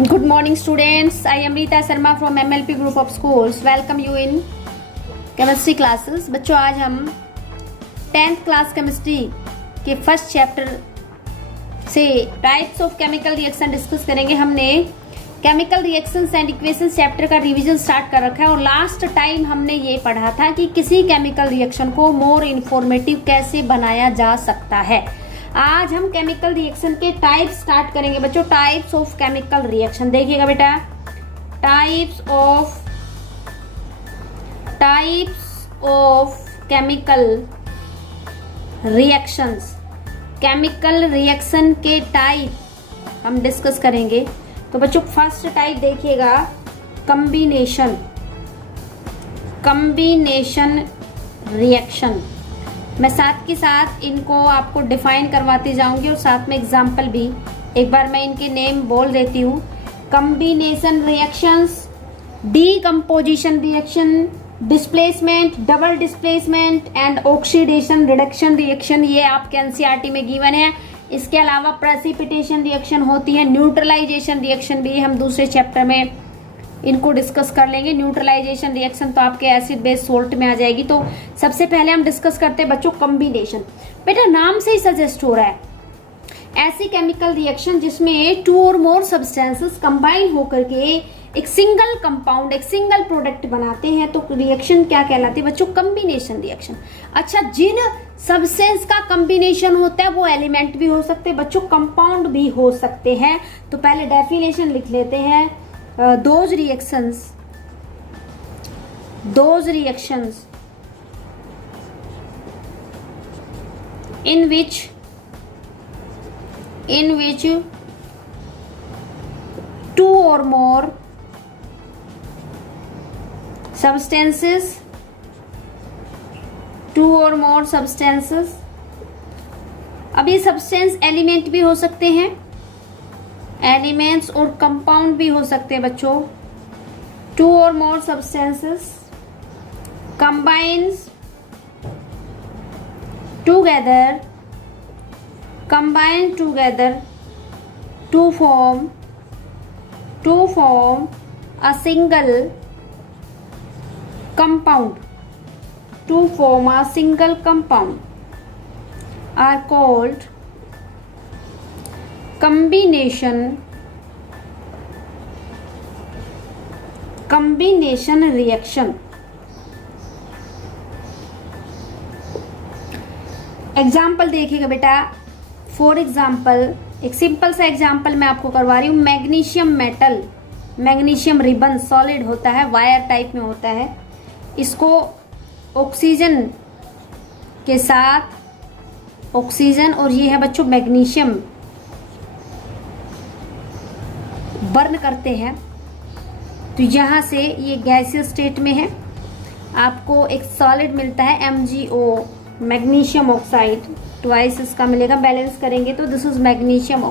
Good morning students. I am Rita Sharma from MLP Group of Schools. Welcome you in chemistry classes. बच्चों आज हम 10th class chemistry के first chapter से types of chemical reaction discuss करेंगे। हमने chemical reactions and equations chapter का revision start कर रखा है और लास्ट टाइम हमने ये पढ़ा था कि किसी केमिकल रिएक्शन को मोर इंफॉर्मेटिव कैसे बनाया जा सकता है। आज हम केमिकल रिएक्शन के टाइप स्टार्ट करेंगे बच्चों। टाइप्स ऑफ केमिकल रिएक्शन देखिएगा बेटा, types of chemical reactions. Chemical reaction के टाइप हम डिस्कस करेंगे। तो बच्चों फर्स्ट टाइप देखिएगा, कम्बिनेशन रिएक्शन। मैं साथ के साथ इनको आपको डिफाइन करवाती जाऊंगी और साथ में एग्जाम्पल भी। एक बार मैं इनके नेम बोल देती हूँ। Combination reactions, decomposition reaction, displacement, double displacement and oxidation reduction reaction, ये आपके एनसीईआरटी में गिवन है। इसके अलावा प्रेसिपिटेशन रिएक्शन होती है, न्यूट्रलाइजेशन रिएक्शन भी हम दूसरे चैप्टर में इनको डिस्कस कर लेंगे। न्यूट्रलाइजेशन रिएक्शन तो आपके एसिड बेस सोल्ट में आ जाएगी। तो सबसे पहले हम डिस्कस करते हैं बच्चों कम्बिनेशन। बेटा नाम से ही सजेस्ट हो रहा है ऐसी केमिकल रिएक्शन जिसमें टू और मोर सब्सटेंसेस कंबाइन होकर के एक सिंगल कंपाउंड, एक सिंगल प्रोडक्ट बनाते हैं। तो रिएक्शन क्या कहलाती है बच्चों? Combination reaction. अच्छा, जिन सब्सटेंस का कम्बिनेशन होता है वो एलिमेंट भी हो सकते हैं बच्चों, कंपाउंड भी हो सकते हैं। तो पहले डेफिनेशन लिख लेते हैं। those reactions in which two or more substances अब ये सब्सटेंस एलिमेंट भी हो सकते हैं, एलिमेंट्स और कंपाउंड भी हो सकते हैं बच्चों। टू और मोर substances combine together to form a single compound are called combination reaction। Example देखिएगा बेटा। फॉर एग्जाम्पल एक सिंपल सा एग्जाम्पल मैं आपको करवा रही हूँ। मैग्नीशियम रिबन सॉलिड होता है, वायर टाइप में होता है। इसको ऑक्सीजन के साथ, ऑक्सीजन और ये है बच्चों मैग्नीशियम बर्न करते हैं। तो यहाँ से ये गैसियस स्टेट में है, आपको एक सॉलिड मिलता है MgO, मैग्नीशियम ऑक्साइड। ट्वाइस इसका मिलेगा, बैलेंस करेंगे तो दिस इज मैग्नीशियम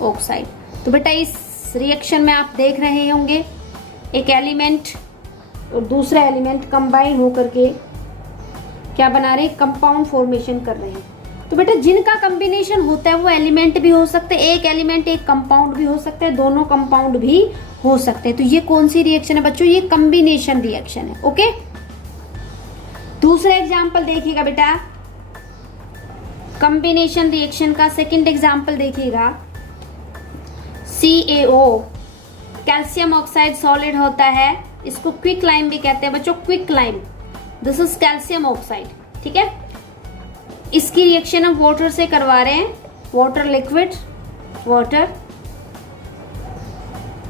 ऑक्साइड। तो बेटा इस रिएक्शन में आप देख रहे होंगे एक एलिमेंट और दूसरा एलिमेंट कंबाइन होकर के क्या बना रहे हैं? कंपाउंड फॉर्मेशन कर रहे हैं। तो बेटा जिनका कॉम्बिनेशन होता है वो एलिमेंट भी हो सकते हैं, एक एलिमेंट एक कंपाउंड भी हो सकते हैं, दोनों कंपाउंड भी हो सकते हैं। तो ये कौन सी रिएक्शन है बच्चों? ये कॉम्बिनेशन रिएक्शन है। ओके, दूसरा एग्जांपल देखिएगा बेटा। कॉम्बिनेशन रिएक्शन का सेकंड एग्जांपल देखिएगा। CaO, कैल्शियम ऑक्साइड सॉलिड होता है, इसको क्विक लाइम भी कहते हैं बच्चों, quick lime. This is calcium oxide, ठीक है। इसकी रिएक्शन हम वाटर से करवा रहे हैं, वाटर लिक्विड, वाटर।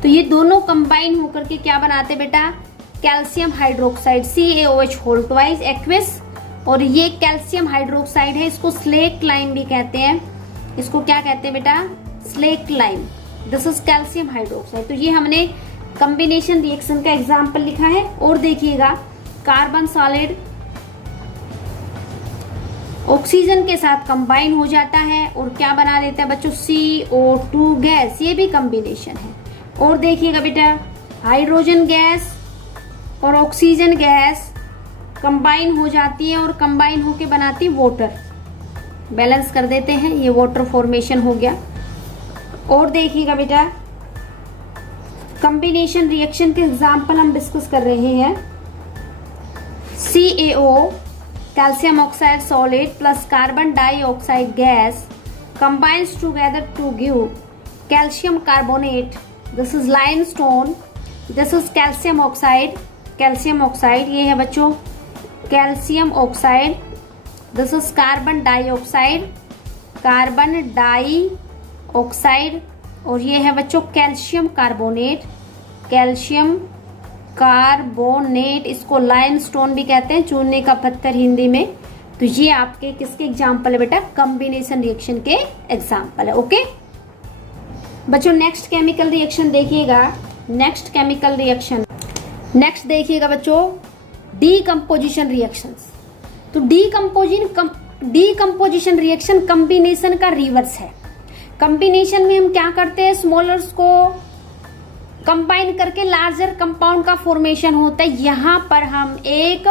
तो ये दोनों कंबाइन होकर के क्या बनाते बेटा? Calcium hydroxide, CaOH whole twice aqueous. और ये कैल्शियम हाइड्रोक्साइड है, इसको स्लेक्ट लाइम भी कहते हैं। इसको क्या कहते हैं बेटा? Slaked lime. This is calcium hydroxide. तो ये हमने कॉम्बिनेशन रिएक्शन का एग्जाम्पल लिखा है। और देखिएगा कार्बन सॉलिड ऑक्सीजन के साथ कंबाइन हो जाता है और क्या बना लेता है बच्चों? CO2 गैस, ये भी कॉम्बिनेशन है। और देखिएगा बेटा हाइड्रोजन गैस और ऑक्सीजन गैस कंबाइन हो जाती है और कंबाइन होके बनाती वाटर। बैलेंस कर देते हैं, ये वाटर फॉर्मेशन हो गया। और देखिएगा बेटा, कॉम्बिनेशन रिएक्शन के एग्जाम्पल हम डिस्कस कर रहे हैं। CaO calcium oxide solid plus carbon dioxide gas combines together to give calcium carbonate. This is limestone. This is calcium oxide. Calcium oxide ये है बच्चों calcium oxide. This is carbon dioxide, carbon dioxide. और ये है बच्चों calcium carbonate, calcium carbonate. इसको limestone भी कहते हैं, चूने का पत्थर हिंदी में। तो ये आपके किसके एग्जाम्पल है बेटा? कॉम्बिनेशन रिएक्शन के एग्जाम्पल है। ओके बच्चों, नेक्स्ट केमिकल रिएक्शन देखिएगा। नेक्स्ट केमिकल रिएक्शन, नेक्स्ट देखिएगा बच्चों, डीकम्पोजिशन रिएक्शंस। तो डीकम्पोजिशन रिएक्शन कॉम्बिनेशन का रिवर्स है। कॉम्बिनेशन में हम क्या करते हैं? स्मॉलर्स को कंबाइन करके लार्जर कंपाउंड का फॉर्मेशन होता है। यहाँ पर हम एक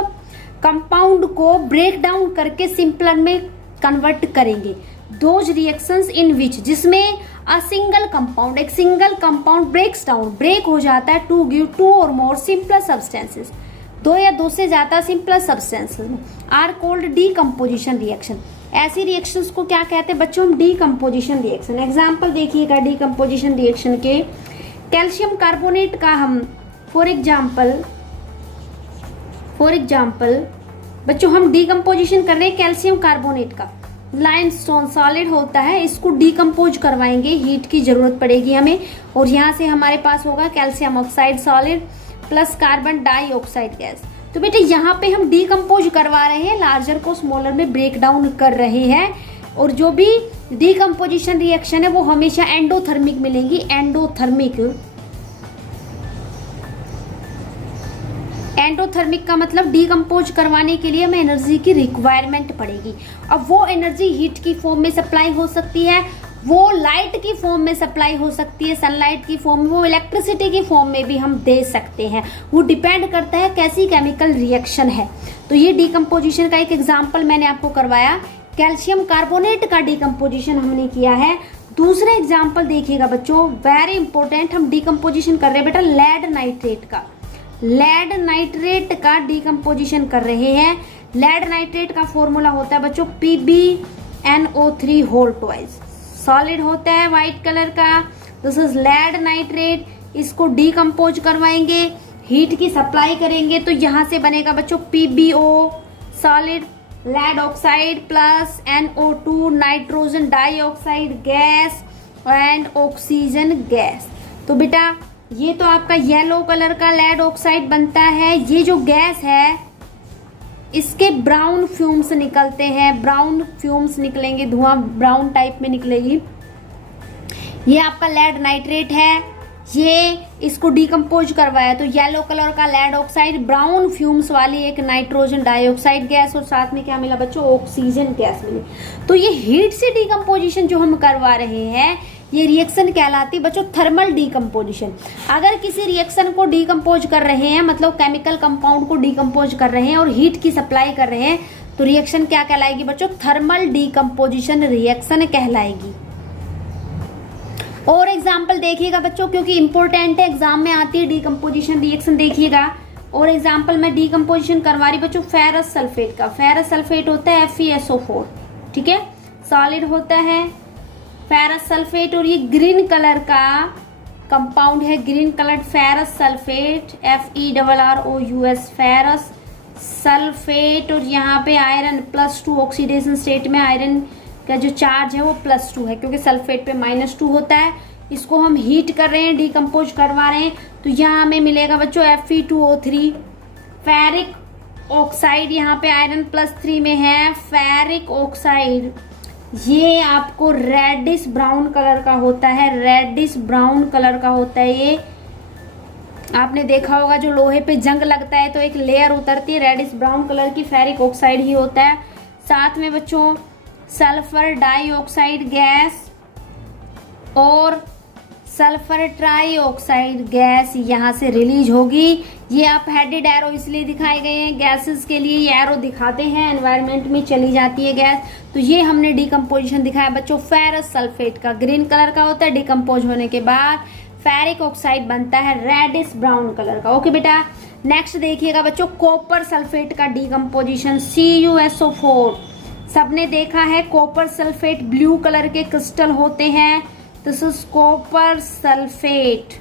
कंपाउंड को ब्रेक डाउन करके सिंपलर में कन्वर्ट करेंगे। दोज रिएक्शंस इन विच, जिसमें अ सिंगल कंपाउंड, एक single compound breaks down, break हो जाता है टू गिव टू और मोर सिंपलर सब्सटेंसेस, दो या दो से ज्यादा simpler substances are called decomposition reaction. ऐसी रिएक्शंस को क्या कहते हैं बच्चों? हम डीकम्पोजिशन रिएक्शन। एग्जाम्पल देखिएगा डीकम्पोजिशन रिएक्शन के। कैल्शियम कार्बोनेट का हम फॉर एग्जाम्पल बच्चों हम डीकम्पोजिशन कर रहे हैं कैल्शियम कार्बोनेट का। लाइमस्टोन सॉलिड होता है, इसको डीकम्पोज करवाएंगे, हीट की जरूरत पड़ेगी हमें। और यहाँ से हमारे पास होगा calcium oxide solid plus carbon dioxide gas. तो बेटे यहाँ पे हम डीकम्पोज करवा रहे हैं, लार्जर को स्मॉलर में ब्रेक डाउन कर रहे हैं। और जो भी डीकम्पोजिशन रिएक्शन है वो हमेशा एंडोथर्मिक मिलेंगी। एंडोथर्मिक का मतलब डीकम्पोज करवाने के लिए हमें एनर्जी की रिक्वायरमेंट पड़ेगी। अब वो एनर्जी हीट की फॉर्म में सप्लाई हो सकती है, वो लाइट की फॉर्म में सप्लाई हो सकती है, सनलाइट की फॉर्म में, वो इलेक्ट्रिसिटी की फॉर्म में भी हम दे सकते हैं। वो डिपेंड करता है कैसी केमिकल रिएक्शन है। तो ये डीकम्पोजिशन का एक एग्जाम्पल मैंने आपको करवाया। कैल्शियम कार्बोनेट का डीकम्पोजिशन हमने किया है। दूसरा एग्जाम्पल देखिएगा बच्चों, वेरी इंपॉर्टेंट, हम डीकम्पोजिशन कर रहे हैं बेटा लेड नाइट्रेट का। लेड नाइट्रेट का डीकम्पोजिशन कर रहे हैं। लेड नाइट्रेट का फॉर्मूला होता है बच्चों PbNO3 होल ट्वाइस। सॉलिड होता है व्हाइट कलर का, दिस इज लेड नाइट्रेट। इसको डीकम्पोज करवाएंगे, हीट की सप्लाई करेंगे, तो यहां से बनेगा बच्चों PbO solid, lead oxide plus NO2 nitrogen dioxide gas and oxygen gas. तो बेटा ये तो आपका येलो कलर का लेड ऑक्साइड बनता है। ये जो गैस है इसके ब्राउन फ्यूम्स निकलते हैं, ब्राउन फ्यूम्स निकलेंगे, धुआं ब्राउन टाइप में निकलेगी। ये आपका लेड नाइट्रेट है, ये इसको डीकम्पोज करवाया तो येलो कलर का लेड ऑक्साइड, ब्राउन फ्यूम्स वाली एक नाइट्रोजन डाइऑक्साइड गैस, और साथ में क्या मिला बच्चों? ऑक्सीजन गैस मिली। तो ये हीट से डीकम्पोजिशन जो हम करवा रहे हैं ये रिएक्शन कहलाती है बच्चों थर्मल डीकम्पोजिशन। अगर किसी रिएक्शन को डीकम्पोज कर रहे हैं, मतलब केमिकल कंपाउंड को डीकम्पोज कर रहे हैं और हीट की सप्लाई कर रहे हैं, तो रिएक्शन क्या कहलाएगी बच्चों? थर्मल डीकम्पोजिशन रिएक्शन कहलाएगी। और एग्जाम्पल देखिएगा बच्चों, क्योंकि इंपॉर्टेंट है, एग्जाम में आती है डीकम्पोजिशन रिएक्शन, देखिएगा। और एग्जाम्पल मैं डीकम्पोजिशन करवा रही बच्चों फेरस सल्फेट का। फेरस सल्फेट होता है FeSO4, ठीक है, सॉलिड होता है फेरस सल्फेट। और ये ग्रीन कलर का कंपाउंड है, green colour ferrous sulphate, FeRROUS ferrous sulphate. और यहाँ पे आयरन +2 ऑक्सीडेशन स्टेट में आयरन का जो चार्ज है वो +2 है, क्योंकि सल्फेट पे -2 होता है। इसको हम हीट कर रहे हैं, डीकम्पोज करवा रहे हैं, तो यहाँ हमें मिलेगा बच्चों Fe2O3 फेरिक ऑक्साइड। यहाँ पे आयरन +3 में है फेरिक ऑक्साइड। ये आपको रेडिश ब्राउन कलर का होता है, रेडिश ब्राउन कलर का होता है। ये आपने देखा होगा जो लोहे पे जंग लगता है तो एक लेयर उतरती है, रेडिश ब्राउन कलर की फेरिक ऑक्साइड ही होता है। साथ में बच्चों सल्फर डाइऑक्साइड गैस और सल्फर ट्राइऑक्साइड गैस यहाँ से रिलीज होगी। ये आप हेडेड एरो इसलिए दिखाए गए हैं, गैसेस के लिए ये एरो दिखाते हैं, एनवायरनमेंट में चली जाती है गैस। तो ये हमने डिकम्पोजिशन दिखाया बच्चों फेरस सल्फेट का, ग्रीन कलर का होता है, डिकम्पोज होने के बाद फेरिक ऑक्साइड बनता है रेडिश ब्राउन कलर का। ओके बेटा, नेक्स्ट देखिएगा बच्चों कॉपर सल्फेट का डिकम्पोजिशन CuSO4। सबने देखा है कॉपर सल्फेट ब्लू कलर के क्रिस्टल होते हैं, this is copper sulphate.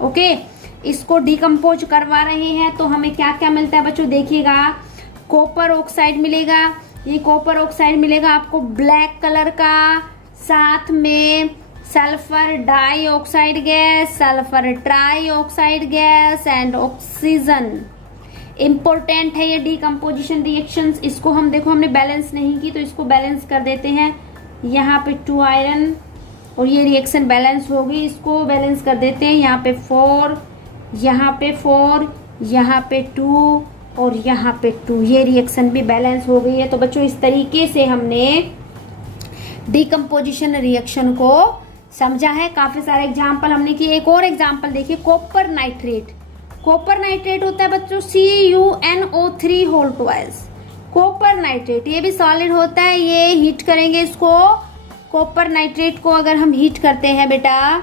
Okay, इसको डिकम्पोज करवा रहे हैं तो हमें क्या क्या मिलता है बच्चों, देखिएगा कॉपर ऑक्साइड मिलेगा, ये कॉपर ऑक्साइड मिलेगा आपको ब्लैक कलर का, साथ में sulphur dioxide gas, sulphur trioxide gas and oxygen. Important है ये डिकम्पोजिशन रिएक्शंस। इसको हम देखो हमने बैलेंस नहीं की तो इसको बैलेंस कर देते हैं। यहाँ पे 2 आयरन और ये रिएक्शन बैलेंस होगी, इसको बैलेंस कर देते हैं। यहाँ पे 4, यहाँ पे 4, यहाँ पे 2 और यहाँ पे 2, ये रिएक्शन भी बैलेंस हो गई है। तो बच्चों इस तरीके से हमने डिकम्पोजिशन रिएक्शन को समझा है। काफी सारे एग्जाम्पल हमने किए। एक और एग्जाम्पल देखिए, कॉपर नाइट्रेट। कॉपर नाइट्रेट होता है बच्चों CuNO3 कॉपर नाइट्रेट, ये भी सॉलिड होता है। ये हीट करेंगे इसको, कॉपर नाइट्रेट को अगर हम हीट करते हैं बेटा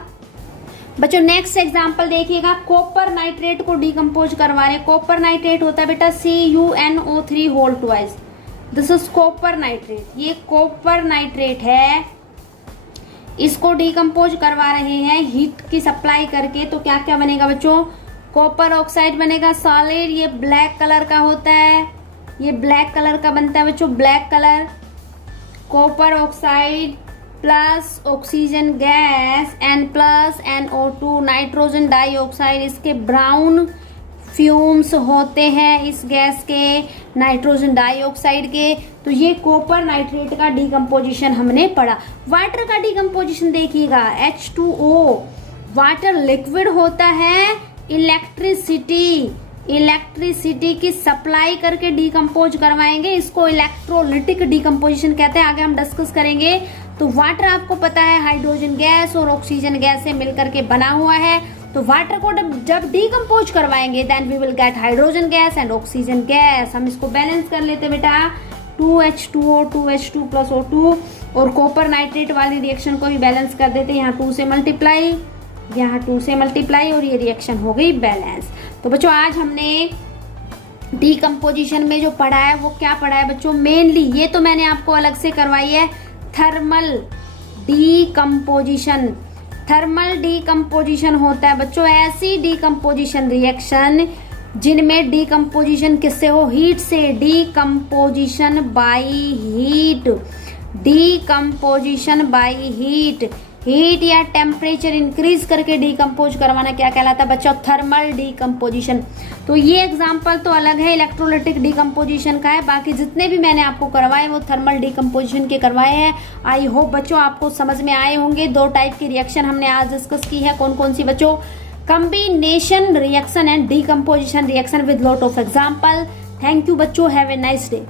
बच्चों, नेक्स्ट एग्जांपल देखिएगा, कॉपर नाइट्रेट को डिकम्पोज करवा रहे। कॉपर नाइट्रेट होता है बेटा CuNO3 this is copper nitrate, ये कॉपर नाइट्रेट है, इसको डिकम्पोज करवा रहे हैं हीट की सप्लाई करके। तो क्या क्या बनेगा बच्चों, कॉपर ऑक्साइड बनेगा सॉलिड, ये ब्लैक कलर का होता है, ये ब्लैक कलर का बनता है बच्चों, black colour, copper oxide plus oxygen gas and plus NO2 nitrogen dioxide. इसके ब्राउन फ्यूम्स होते हैं इस गैस के, नाइट्रोजन डाइऑक्साइड के। तो ये कॉपर नाइट्रेट का डिकम्पोजिशन हमने पढ़ा। वाटर का डिकम्पोजिशन देखिएगा, H2O, वाटर लिक्विड होता है, इलेक्ट्रिसिटी की सप्लाई करके डिकम्पोज करवाएंगे, इसको इलेक्ट्रोलिटिक डिकम्पोजिशन कहते हैं, आगे हम डिस्कस करेंगे। तो वाटर आपको पता है हाइड्रोजन गैस और ऑक्सीजन गैस से मिलकर के बना हुआ है। तो वाटर को जब डिकम्पोज करवाएंगे then we will get hydrogen gas and oxygen gas. हम इसको बैलेंस कर लेते बेटा, 2H2O 2H2 प्लस O2, और कॉपर नाइट्रेट वाली रिएक्शन को भी बैलेंस कर देते हैं, यहाँ 2 से मल्टीप्लाई, यहाँ 2 से मल्टीप्लाई और ये रिएक्शन हो गई बैलेंस। तो बच्चों आज हमने डिकम्पोजिशन में जो पढ़ा है वो क्या पढ़ा है बच्चों, मेनली ये तो मैंने आपको अलग से करवाई है, थर्मल डिकम्पोजिशन। थर्मल डिकम्पोजिशन होता है बच्चों ऐसी डिकम्पोजिशन रिएक्शन जिनमें डिकम्पोजिशन किससे हो, हीट से, decomposition by heat, decomposition by heat, heat या टेम्परेचर इंक्रीज करके डिकम्पोज करवाना क्या कहलाता है बच्चों, थर्मल डिकम्पोजिशन। तो ये एग्जांपल तो अलग है, इलेक्ट्रोलिटिक डिकम्पोजिशन का है, बाकी जितने भी मैंने आपको करवाए वो थर्मल डिकम्पोजिशन के करवाए हैं। आई होप बच्चों आपको समझ में आए होंगे। 2 टाइप की रिएक्शन हमने आज डिस्कस की है, कौन कौन सी बच्चों, combination reaction and decomposition reaction with lot of example. Thank you बच्चों, हैव ए नाइस डे।